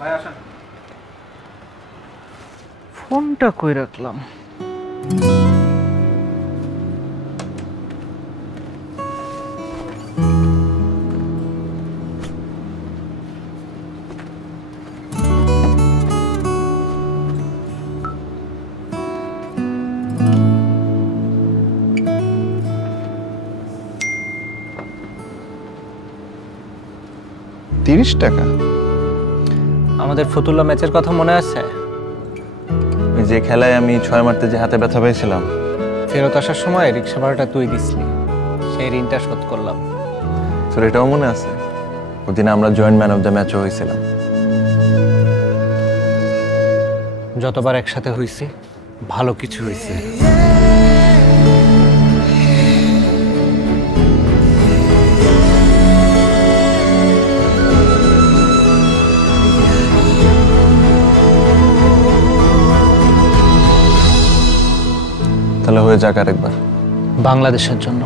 ভাই আসেন। ফোনটা কই রাখলাম? টাকা। আমাদের ফতুল্লা ম্যাচের কথা মনে আছে? ওই যে খেলায় আমি 6 মারতে যে হাতে ব্যথা পেয়েছিলাম, ফেরত আসার সময় রিক্সা ভাড়াটা তুই দিসলি, সেই ঋণটা শোধ করলাম। তোর এটাও মনে আছে? ওদিন আমরা জয়েন্ট ম্যান অফ দ্য ম্যাচও হয়েছিলাম। যতবার একসাথে হইছি ভালো কিছু হয়েছে। তাহলে হয়ে যাক আরেকবার। বাংলাদেশের জন্য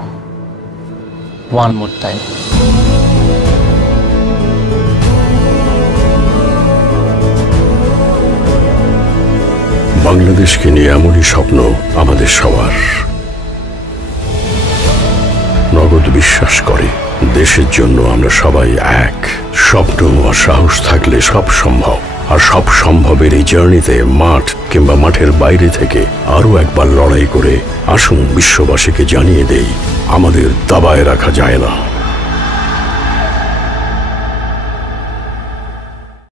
ওয়ান মোর টাইম। বাংলাদেশকে নিয়ে এমনই স্বপ্ন আমাদের সবার। নগদ বিশ্বাস করে দেশের জন্য আমরা সবাই এক। স্বপ্ন আর সাহস থাকলে সব সম্ভব। আর সব সম্ভবের এই জার্নিতে মাঠ কিংবা মাঠের বাইরে থেকে আরো একবার লড়াই করে আসুন বিশ্ববাসীকে জানিয়ে দেই, আমাদের দাবায় রাখা যায় না।